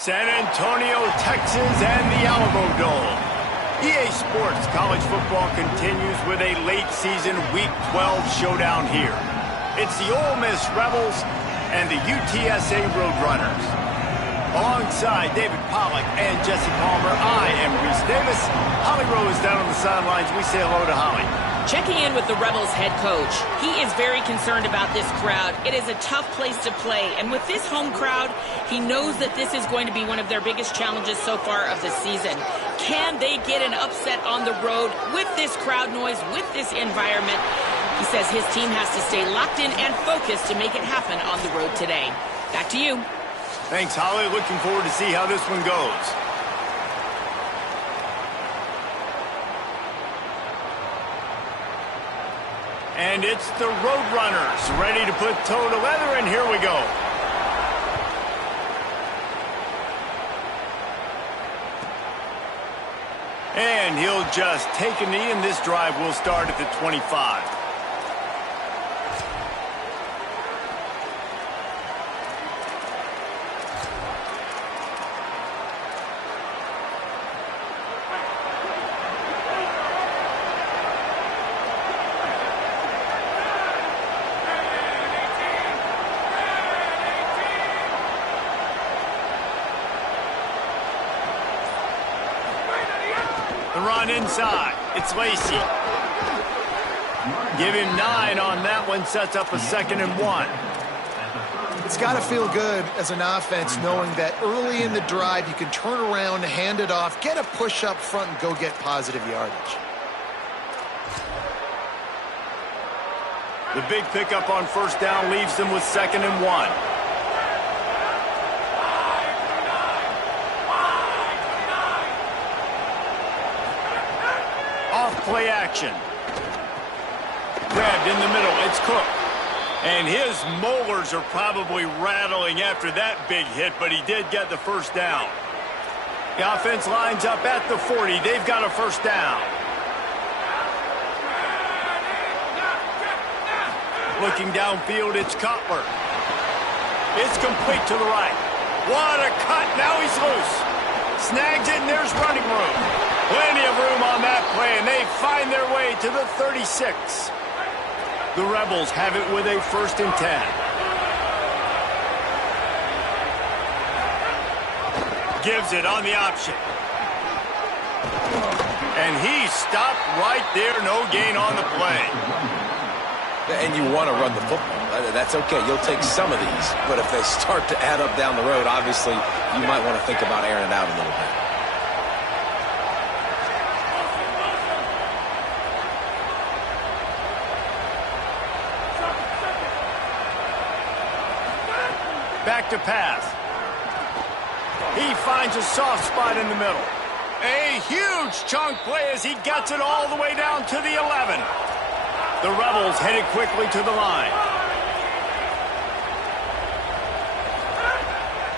San Antonio, Texas, and the Alamo Dome. EA Sports College Football continues with a late-season Week 12 showdown here. It's the Ole Miss Rebels and the UTSA Roadrunners. Alongside David Pollack and Jesse Palmer, I am Reese Davis. Holly Rowe is down on the sidelines. We say hello to Holly. Checking in with the Rebels head coach. He is very concerned about this crowd. It is a tough place to play, and with this home crowd, he knows that this is going to be one of their biggest challenges so far of the season. Can they get an upset on the road with this crowd noise, with this environment? He says his team has to stay locked in and focused to make it happen on the road today. Back to you. Thanks, Holly. Looking forward to see how this one goes. And it's the Roadrunners ready to put toe to leather, and here we go. And he'll just take a knee, and this drive will start at the 25. The run inside. It's Lacey. Give him 9 on that one. Sets up a 2nd and 1. It's got to feel good as an offense knowing that early in the drive you can turn around, hand it off, get a push up front, and go get positive yardage. The big pickup on first down leaves them with 2nd and 1. Play action. Grabbed in the middle. It's Cook. And his molars are probably rattling after that big hit, but he did get the first down. The offense lines up at the 40. They've got a first down. Looking downfield, it's Cutler. It's complete to the right. What a cut. Now he's loose. Snags it, and there's running room. Plenty of room on that play, and they find their way to the 36. The Rebels have it with a 1st and 10. Gives it on the option. And he stopped right there. No gain on the play. And you want to run the football. That's okay. You'll take some of these. But if they start to add up down the road, obviously, you might want to think about airing it out a little bit. Back to pass. He finds a soft spot in the middle. A huge chunk play as he gets it all the way down to the 11. The Rebels headed quickly to the line.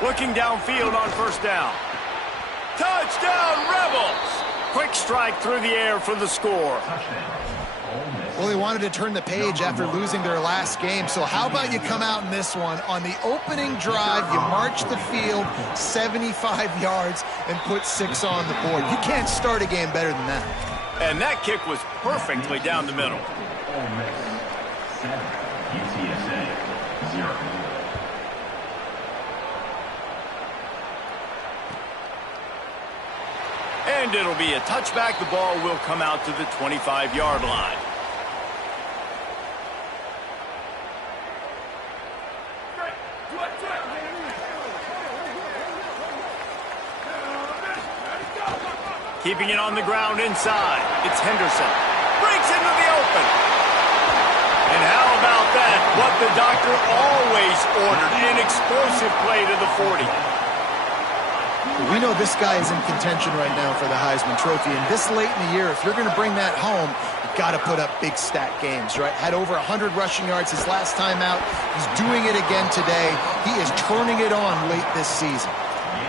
Looking downfield on first down. Touchdown, Rebels! Quick strike through the air for the score. Well, they wanted to turn the page after losing their last game, so how about you come out in this one? On the opening drive, you march the field 75 yards and put 6 on the board. You can't start a game better than that. And that kick was perfectly down the middle. Ole Miss 7, UTSA 0. And it'll be a touchback. The ball will come out to the 25-yard line. Keeping it on the ground inside. It's Henderson. Breaks into the open. And how about that? What the doctor always ordered. An explosive play to the 40. We know this guy is in contention right now for the Heisman Trophy. And this late in the year, if you're going to bring that home, you've got to put up big stat games, right? Had over 100 rushing yards his last time out. He's doing it again today. He is turning it on late this season.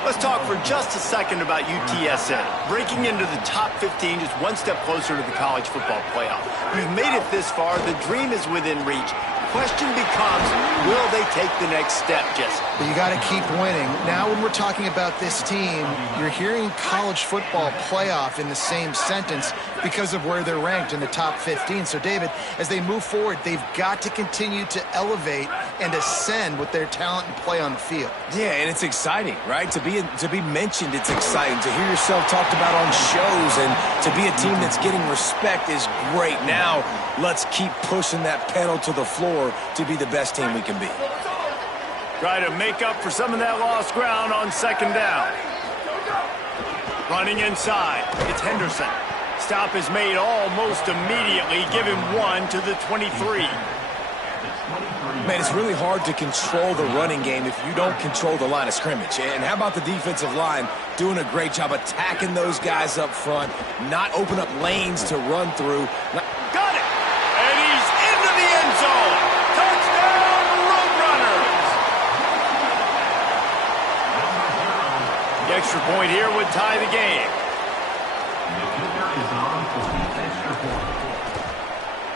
Let's talk for just a second about UTSA. Breaking into the top 15 is one step closer to the college football playoff. We've made it this far. The dream is within reach. question becomes, will they take the next step, Jesse? But you got to keep winning. Now when we're talking about this team, you're hearing college football playoff in the same sentence because of where they're ranked in the top 15. So, David, as they move forward, they've got to continue to elevate and ascend with their talent and play on the field. Yeah, and it's exciting, right? To be mentioned, it's exciting. To hear yourself talked about on shows and to be a team that's getting respect is great. Now, let's keep pushing that pedal to the floor to be the best team we can be. Try to make up for some of that lost ground on second down. Running inside, it's Henderson. Stop is made almost immediately. Give him 1 to the 23. Man, it's really hard to control the running game if you don't control the line of scrimmage. And how about the defensive line doing a great job attacking those guys up front, not open up lanes to run through. Got it! And he's into the end zone. Touchdown, Roadrunners! The extra point here would tie the game.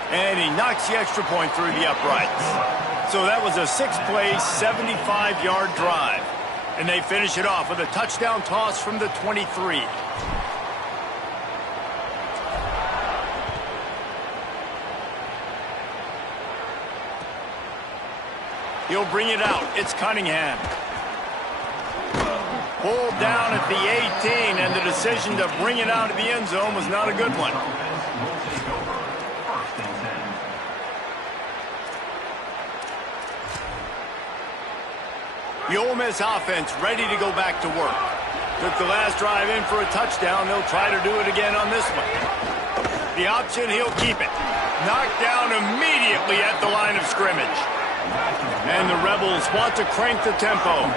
And he knocks the extra point through the uprights. So that was a 6-play, 75-yard drive. And they finish it off with a touchdown toss from the 23. He'll bring it out. It's Cunningham. Pulled down at the 18, and the decision to bring it out of the end zone was not a good one. The Ole Miss offense ready to go back to work. Took the last drive in for a touchdown. They'll try to do it again on this one. The option, he'll keep it. Knocked down immediately at the line of scrimmage. And the Rebels want to crank the tempo.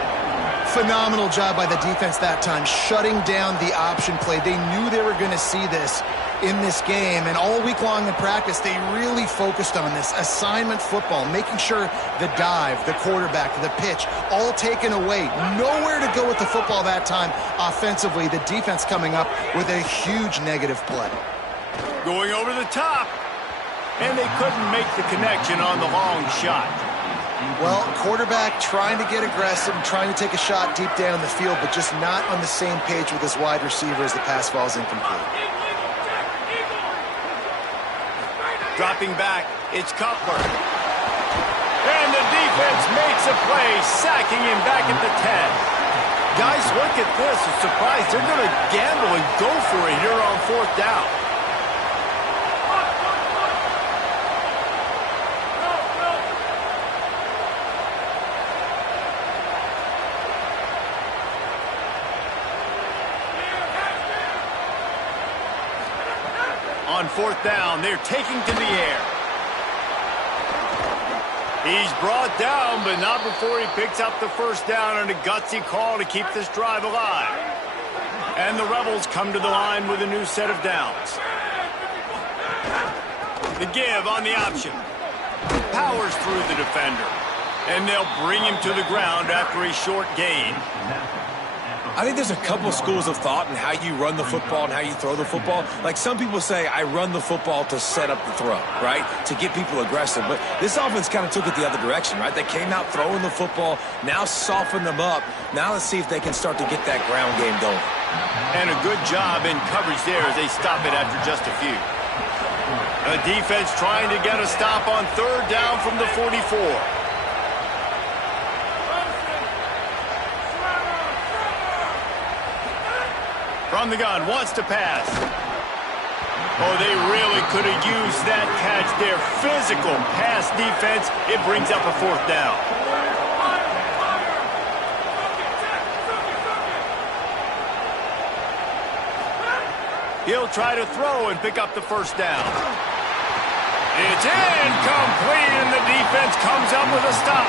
Phenomenal job by the defense that time, shutting down the option play. They knew they were going to see this in this game, and all week long in practice, they really focused on this assignment football, making sure the dive, the quarterback, the pitch, all taken away. Nowhere to go with the football that time offensively. The defense coming up with a huge negative play. Going over the top, and they couldn't make the connection on the long shot. Well, quarterback trying to get aggressive, trying to take a shot deep down the field, but just not on the same page with his wide receiver as the pass falls incomplete. Dropping back, it's Cutler. And the defense makes a play, sacking him back at the 10. Guys, look at this. I'm surprised they're going to gamble and go for it here on 4th down. On 4th down, they're taking to the air. He's brought down, but not before he picks up the first down on a gutsy call to keep this drive alive. And the Rebels come to the line with a new set of downs. The give on the option. Powers through the defender. And they'll bring him to the ground after a short gain. I think there's a couple schools of thought in how you run the football and how you throw the football. Like some people say, I run the football to set up the throw, right? To get people aggressive. But this offense kind of took it the other direction, right? They came out throwing the football, now soften them up. Now let's see if they can start to get that ground game going. And a good job in coverage there as they stop it after just a few. A defense trying to get a stop on 3rd down from the 44. From the gun, wants to pass. Oh, they really could have used that catch there. Physical pass defense. It brings up a 4th down. He'll try to throw and pick up the first down. It's incomplete, and the defense comes up with a stop.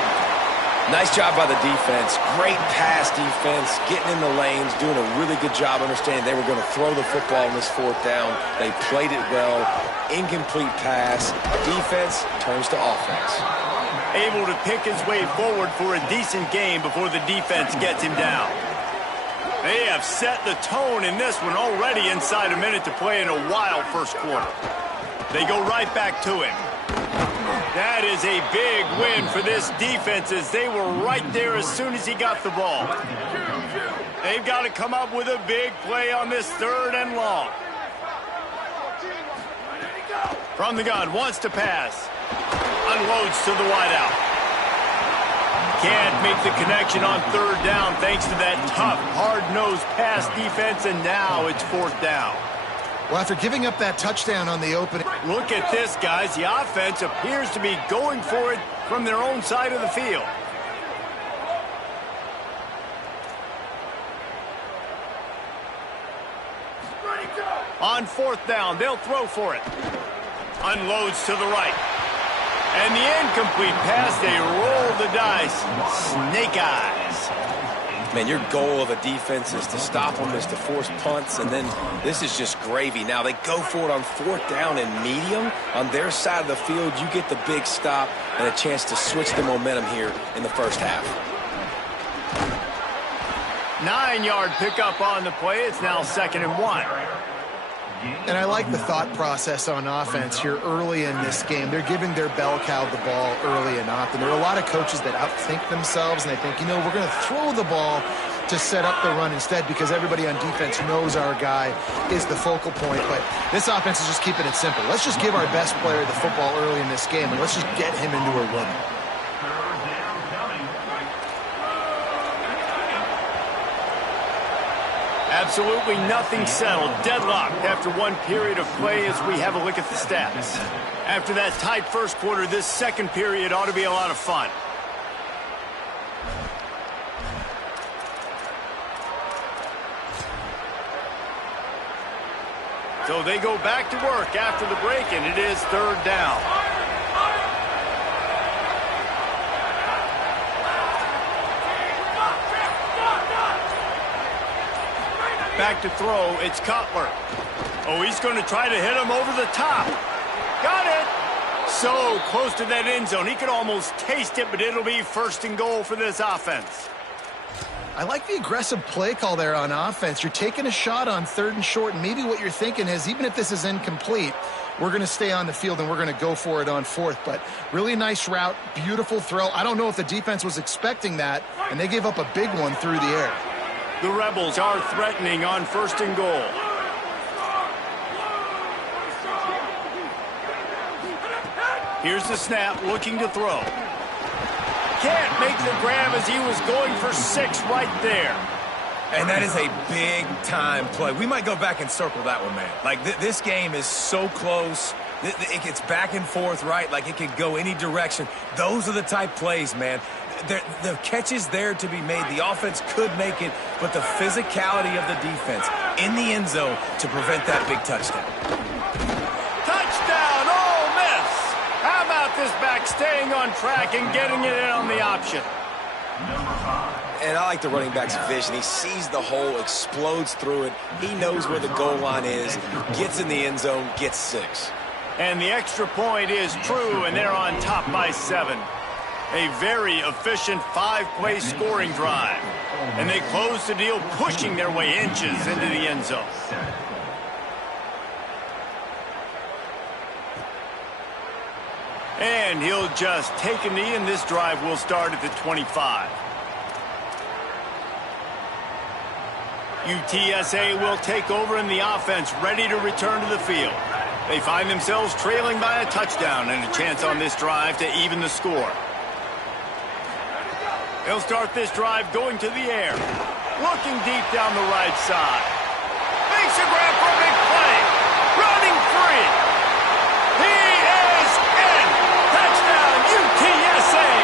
Nice job by the defense. Great pass defense, getting in the lanes, doing a really good job understanding they were going to throw the football in this 4th down. They played it well. Incomplete pass. Defense turns to offense. Able to pick his way forward for a decent game before the defense gets him down. They have set the tone in this one already inside a minute to play in a wild first quarter. They go right back to him. That is a big win for this defense as they were right there as soon as he got the ball. They've got to come up with a big play on this 3rd and long. From the gun, wants to pass. Unloads to the wideout. Can't make the connection on 3rd down thanks to that tough, hard-nosed pass defense, and now it's 4th down. Well, after giving up that touchdown on the opening... Look at this, guys. The offense appears to be going for it from their own side of the field. On 4th down, they'll throw for it. Unloads to the right. And the incomplete pass, they roll the dice. Snake eyes. Man, your goal of a defense is to stop them, is to force punts, and then this is just gravy. Now they go for it on 4th down and medium. On their side of the field, you get the big stop and a chance to switch the momentum here in the first half. 9-yard pickup on the play. It's now 2nd and 1. And I like the thought process on offense here early in this game. They're giving their bell cow the ball early and often. There are a lot of coaches that outthink themselves, and they think, you know, we're going to throw the ball to set up the run instead because everybody on defense knows our guy is the focal point. But this offense is just keeping it simple. Let's just give our best player the football early in this game, and let's just get him into a rhythm. Absolutely nothing settled. Deadlocked after one period of play as we have a look at the stats. After that tight first quarter, this second period ought to be a lot of fun. So they go back to work after the break, and it is 3rd down. Back to throw, it's Cutler. Oh, he's going to try to hit him over the top. Got it! So close to that end zone. He could almost taste it, but it'll be 1st and goal for this offense. I like the aggressive play call there on offense. You're taking a shot on 3rd and short, and maybe what you're thinking is, even if this is incomplete, we're going to stay on the field and we're going to go for it on 4th. But really nice route, beautiful throw. I don't know if the defense was expecting that, and they gave up a big one through the air. The Rebels are threatening on 1st and goal. Here's the snap, looking to throw. Can't make the grab as he was going for 6 right there. And that is a big-time play. We might go back and circle that one, man. Like, this game is so close. It gets back and forth, right? Like, it could go any direction. Those are the type plays, man. The catch is there to be made. The offense could make it, but the physicality of the defense in the end zone to prevent that big touchdown. Touchdown, Ole Miss! How about this back staying on track and getting it in on the option? And I like the running back's vision. He sees the hole, explodes through it. He knows where the goal line is, gets in the end zone, gets 6. And the extra point is true, and they're on top by 7. A very efficient 5-play scoring drive. And they close the deal, pushing their way inches into the end zone. And he'll just take a knee, and this drive will start at the 25. UTSA will take over in the offense, ready to return to the field. They find themselves trailing by a touchdown and a chance on this drive to even the score. They'll start this drive going to the air. Looking deep down the right side. Makes a grab for a big play. Running free. He is in. Touchdown, UTSA.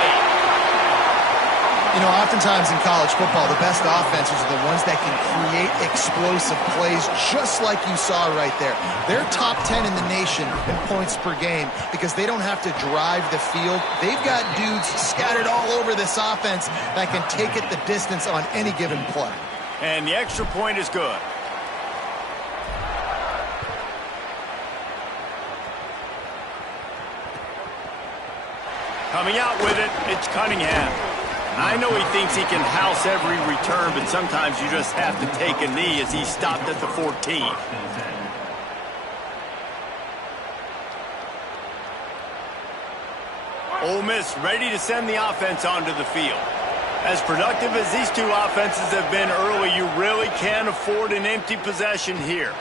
You know, oftentimes in college football, the best offenses are the ones that can create explosive plays, just like you saw right there. They're top 10 in the nation in points per game because they don't have to drive the field. They've got dudes scattered all over this offense that can take it the distance on any given play. And the extra point is good. Coming out with it, it's Cunningham. I know he thinks he can house every return, but sometimes you just have to take a knee as he stopped at the 14. Ole Miss ready to send the offense onto the field. As productive as these two offenses have been early, you really can't afford an empty possession here.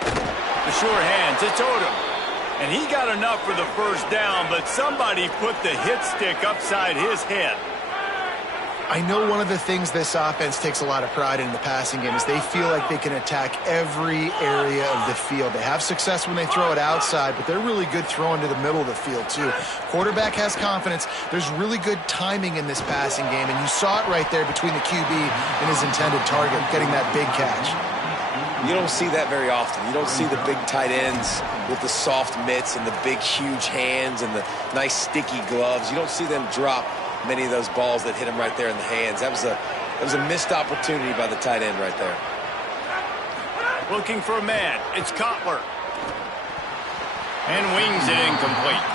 The short hands, it's Odom. And he got enough for the first down, but somebody put the hit stick upside his head. I know one of the things this offense takes a lot of pride in the passing game is they feel like they can attack every area of the field. They have success when they throw it outside, but they're really good throwing to the middle of the field too. Quarterback has confidence. There's really good timing in this passing game, and you saw it right there between the QB and his intended target, getting that big catch. You don't see that very often. You don't see the big tight ends with the soft mitts and the big, huge hands and the nice, sticky gloves. You don't see them drop many of those balls that hit him right there in the hands. That was a missed opportunity by the tight end right there. Looking for a man. It's Kotler. And wings it incomplete.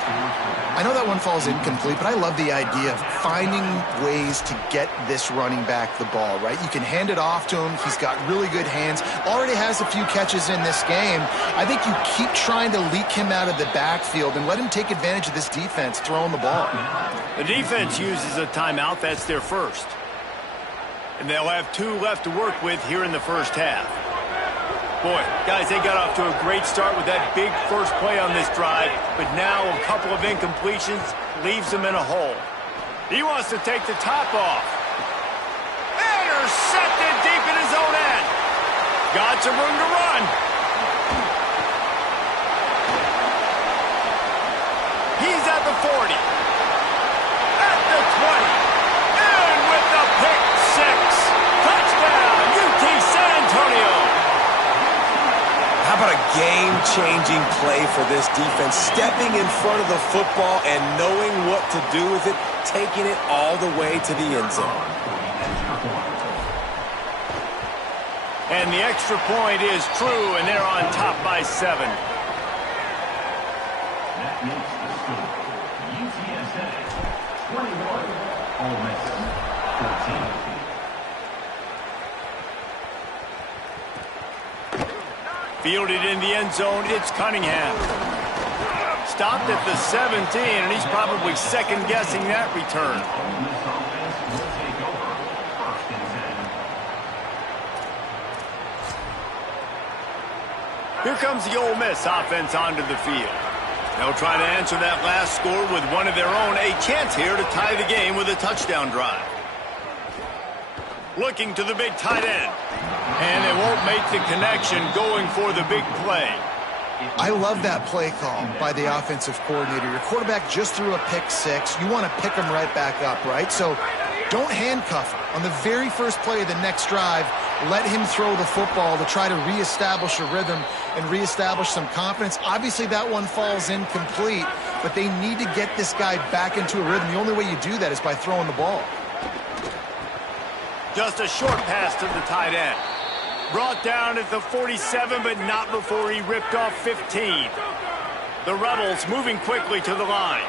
I know that one falls incomplete, but I love the idea of finding ways to get this running back the ball, right? You can hand it off to him. He's got really good hands. Already has a few catches in this game. I think you keep trying to leak him out of the backfield and let him take advantage of this defense throwing the ball. The defense uses a timeout. That's their first. And they'll have 2 left to work with here in the first half. Boy, guys, they got off to a great start with that big first play on this drive, but now a couple of incompletions leaves them in a hole. He wants to take the top off. Intercepted deep in his own end. Got some room to run. He's at the 40. At the 20. And with the pick 6. Touchdown, UT San Antonio. How about a game-changing play for this defense? Stepping in front of the football and knowing what to do with it, taking it all the way to the end zone. And the extra point is true, and they're on top by 7. That makes the score UTSA 21, Ole Miss 14. Fielded in the end zone, it's Cunningham. Stopped at the 17, and he's probably second-guessing that return. Ole Miss offense will take over 1st and 10. Here comes the Ole Miss offense onto the field. They'll try to answer that last score with one of their own. A chance here to tie the game with a touchdown drive. Looking to the big tight end. And they won't make the connection going for the big play. I love that play call by the offensive coordinator. Your quarterback just threw a pick 6. You want to pick him right back up, right? So don't handcuff him. On the very first play of the next drive, let him throw the football to try to reestablish a rhythm and reestablish some confidence. Obviously, that one falls incomplete, but they need to get this guy back into a rhythm. The only way you do that is by throwing the ball. Just a short pass to the tight end. Brought down at the 47, but not before he ripped off 15. The Rebels moving quickly to the line.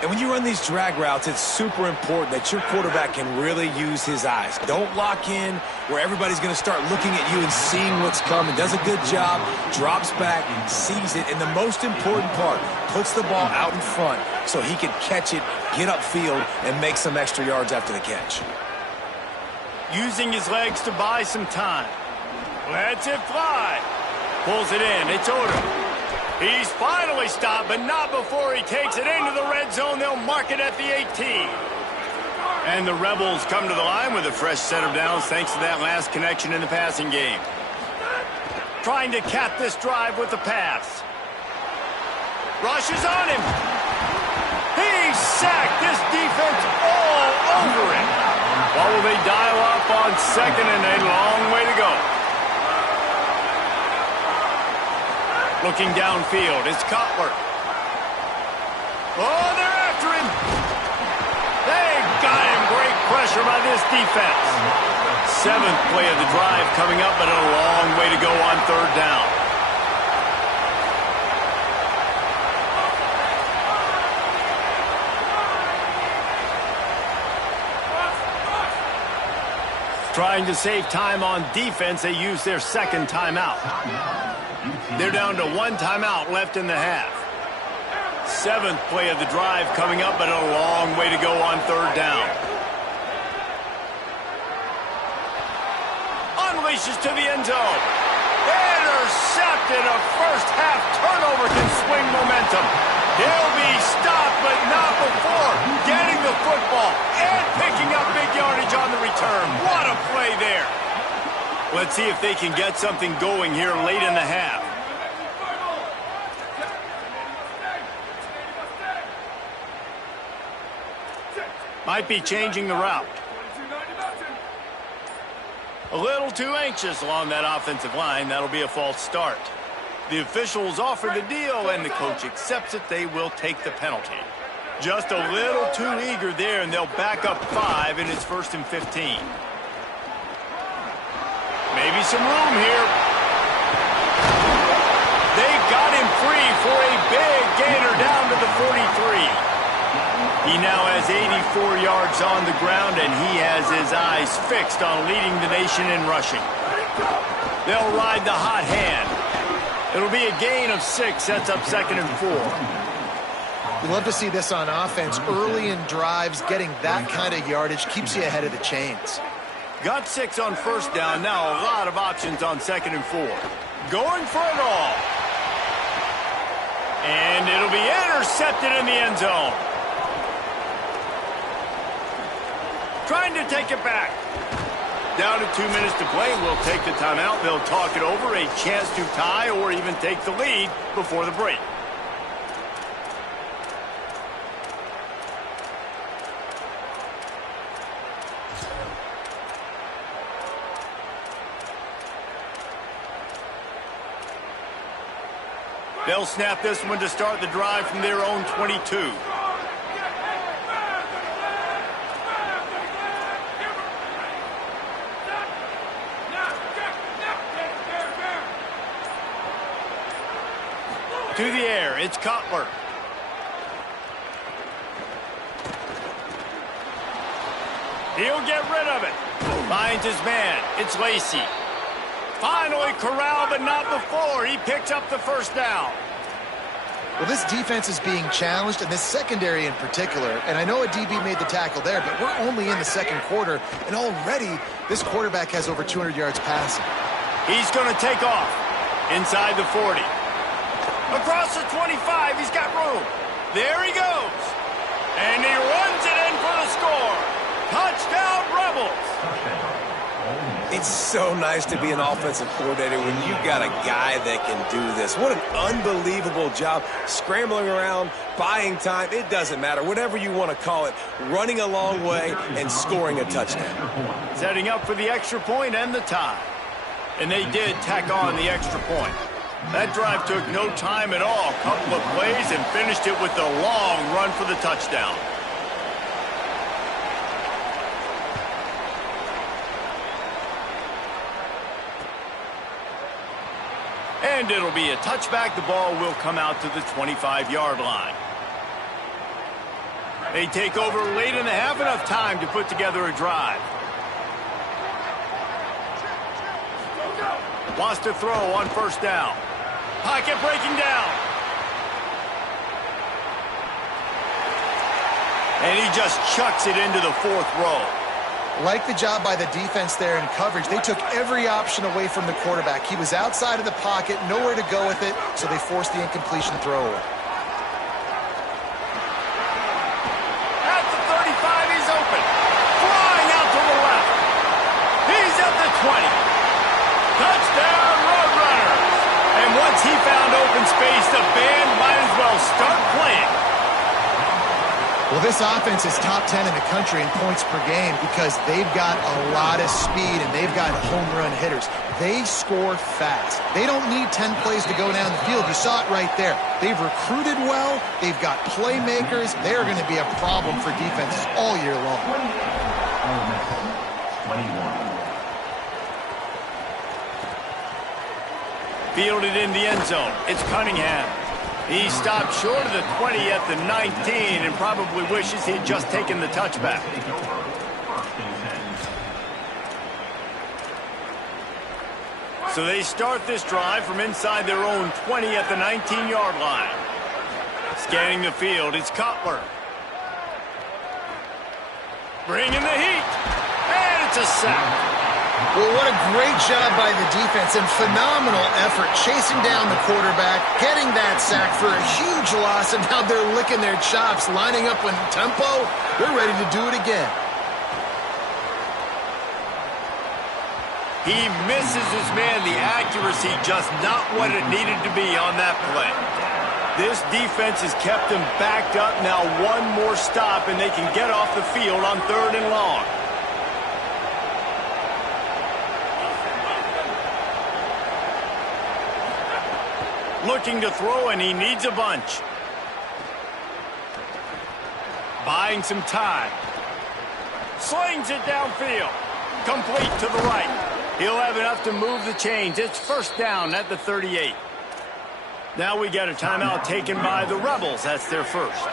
And when you run these drag routes, it's super important that your quarterback can really use his eyes. Don't lock in where everybody's going to start looking at you and seeing what's coming. Does a good job, drops back, sees it, and the most important part, puts the ball out in front so he can catch it, get upfield, and make some extra yards after the catch. Using his legs to buy some time. Lets it fly. Pulls it in. It's Odom. He's finally stopped, but not before he takes it into the red zone. They'll mark it at the 18. And the Rebels come to the line with a fresh set of downs thanks to that last connection in the passing game. Trying to cap this drive with the pass. Rushes on him. He's sacked. This defense all over him. What will they dial up on second and a long way to go? Looking downfield, it's Kotler. Oh, they're after him. They got him. Great pressure by this defense. 7th play of the drive coming up, but a long way to go on 3rd down. Trying to save time on defense, they use their 2nd timeout. They're down to 1 timeout left in the half. 7th play of the drive coming up, but a long way to go on 3rd down. Unleashes to the end zone. Intercepted. A first half turnover can swing momentum. He'll be stopped, but not before getting the football and picking up big yardage on the return. What a play there. Let's see if they can get something going here late in the half. Might be changing the route. A little too anxious along that offensive line. That'll be a false start. The officials offer the deal, and the coach accepts it. They will take the penalty. Just a little too eager there, and they'll back up 5, and it's 1st and 15. Maybe some room here. They got him free for a big gainer down to the 43. He now has 84 yards on the ground, and he has his eyes fixed on leading the nation in rushing. They'll ride the hot hand. It'll be a gain of 6. Sets up 2nd and 4. You love to see this on offense. Early in drives, getting that kind of yardage keeps you ahead of the chains. Got 6 on 1st down. Now a lot of options on 2nd and 4. Going for it all. And it'll be intercepted in the end zone. Trying to take it back. Down to 2 minutes to play. We'll take the timeout. They'll talk it over. A chance to tie or even take the lead before the break. They'll snap this one to start the drive from their own 22. To the air, it's Cutler. He'll get rid of it. Finds his man. It's Lacey. Finally corralled, but not before. He picks up the 1st down. Well, this defense is being challenged, and this secondary in particular. And I know a DB made the tackle there, but we're only in the 2nd quarter, and already this quarterback has over 200 yards passing. He's going to take off inside the 40. Across the 25, he's got room. There he goes. And he runs it in for the score. Touchdown, Rebels. It's so nice to be an offensive coordinator when you've got a guy that can do this. What an unbelievable job. Scrambling around, buying time, it doesn't matter. Whatever you want to call it, running a long way and scoring a touchdown. Setting up for the extra point and the tie. And they did tack on the extra point. That drive took no time at all. A couple of plays and finished it with a long run for the touchdown. And it'll be a touchback. The ball will come out to the 25-yard line. They take over late in the half, enough time to put together a drive. Wants to throw on 1st down. Pocket breaking down. And he just chucks it into the 4th row. Like the job by the defense there in coverage. They took every option away from the quarterback. He was outside of the pocket, nowhere to go with it, so they forced the incompletion throwaway. At the 35, he's open. Flying out to the left. He's at the 20. Touchdown, Roadrunners. And once he found open space, the band might as well start playing. Well, this offense is top 10 in the country in points per game because they've got a lot of speed and they've got home run hitters. They score fast. They don't need 10 plays to go down the field. You saw it right there. They've recruited well. They've got playmakers. They're going to be a problem for defenses all year long. 21. Fielded in the end zone. It's Cunningham. He stopped short of the 20 at the 19 and probably wishes he'd just taken the touchback. So they start this drive from inside their own 20 at the 19-yard line. Scanning the field, it's Cutler. Bringing the heat. And it's a sack. Well, what a great job by the defense and phenomenal effort chasing down the quarterback, getting that sack for a huge loss, and now they're licking their chops, lining up with tempo. They're ready to do it again. He misses his man. The accuracy just not what it needed to be on that play. This defense has kept them backed up. Now one more stop, and they can get off the field on 3rd and long. Looking to throw, and he needs a bunch. Buying some time. Slings it downfield. Complete to the right. He'll have enough to move the chains. It's 1st down at the 38. Now we got a timeout taken by the Rebels. That's their first.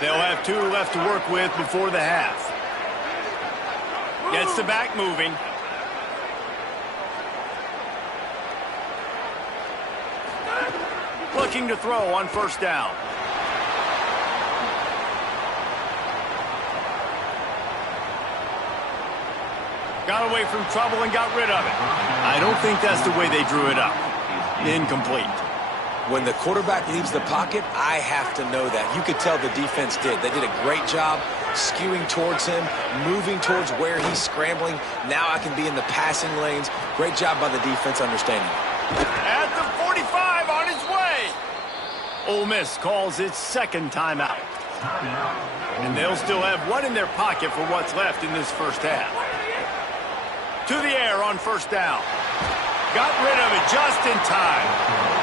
They'll have 2 left to work with before the half. Gets the back moving. Looking to throw on 1st down. Got away from trouble and got rid of it. I don't think that's the way they drew it up. Incomplete. When the quarterback leaves the pocket, I have to know that. You could tell the defense did. They did a great job skewing towards him, moving towards where he's scrambling. Now I can be in the passing lanes. Great job by the defense understanding. At the 45, on his way. Ole Miss calls its 2nd timeout. And they'll still have 1 in their pocket for what's left in this first half. To the air on 1st down. Got rid of it just in time.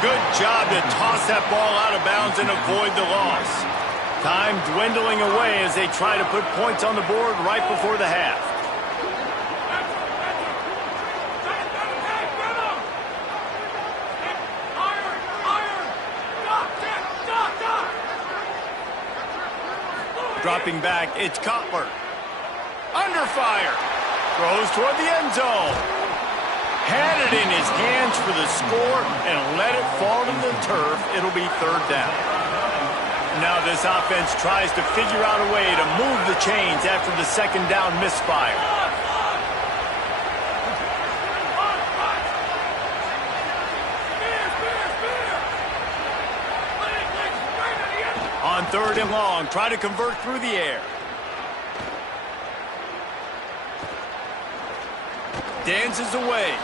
Good job to toss that ball out of bounds and avoid the loss. Time dwindling away as they try to put points on the board right before the half. Dropping back, it's Cutler. Under fire. Throws toward the end zone. Had it in his hands for the score and let it fall to the turf. It'll be 3rd down. Now this offense tries to figure out a way to move the chains after the 2nd down misfire. On 3rd and long, try to convert through the air. Dances away.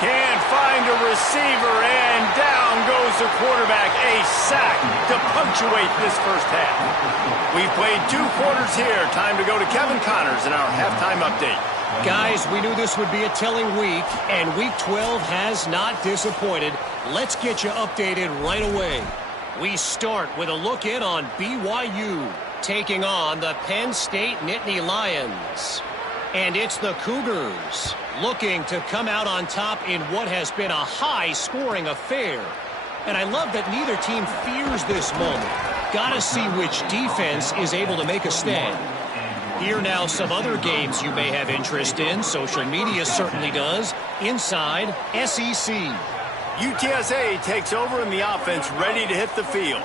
Can't find a receiver, and down goes the quarterback. A sack to punctuate this first half. We've played 2 quarters here. Time to go to Kevin Connors in our halftime update. Guys, we knew this would be a telling week, and Week 12 has not disappointed. Let's get you updated right away. We start with a look in on BYU, taking on the Penn State Nittany Lions. And it's the Cougars looking to come out on top in what has been a high-scoring affair. And I love that neither team fears this moment. Gotta see which defense is able to make a stand. Here now some other games you may have interest in. Social media certainly does. Inside SEC. UTSA takes over in the offense, ready to hit the field.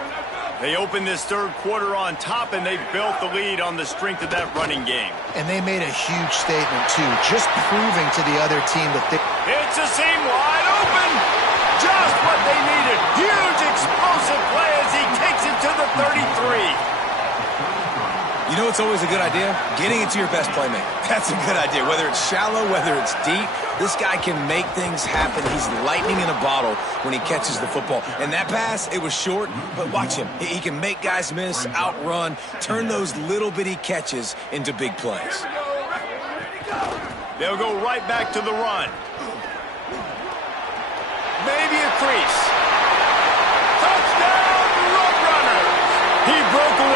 They open this 3rd quarter on top, and they've built the lead on the strength of that running game. And they made a huge statement, too, just proving to the other team that they... It's a seam wide open. Just what they needed. Huge explosive play as he takes it to the 33. You know what's always a good idea? Getting it to your best playmaker. That's a good idea. Whether it's shallow, whether it's deep, this guy can make things happen. He's lightning in a bottle when he catches the football. And that pass, it was short, but watch him. He can make guys miss, outrun, turn those little bitty catches into big plays. They'll go right back to the run. Maybe a crease. Touchdown, Roadrunners! He broke away